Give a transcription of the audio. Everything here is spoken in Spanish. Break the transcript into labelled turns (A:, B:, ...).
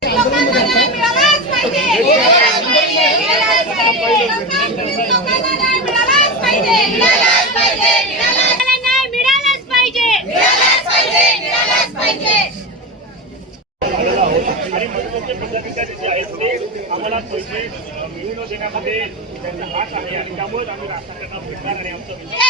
A: Yeah.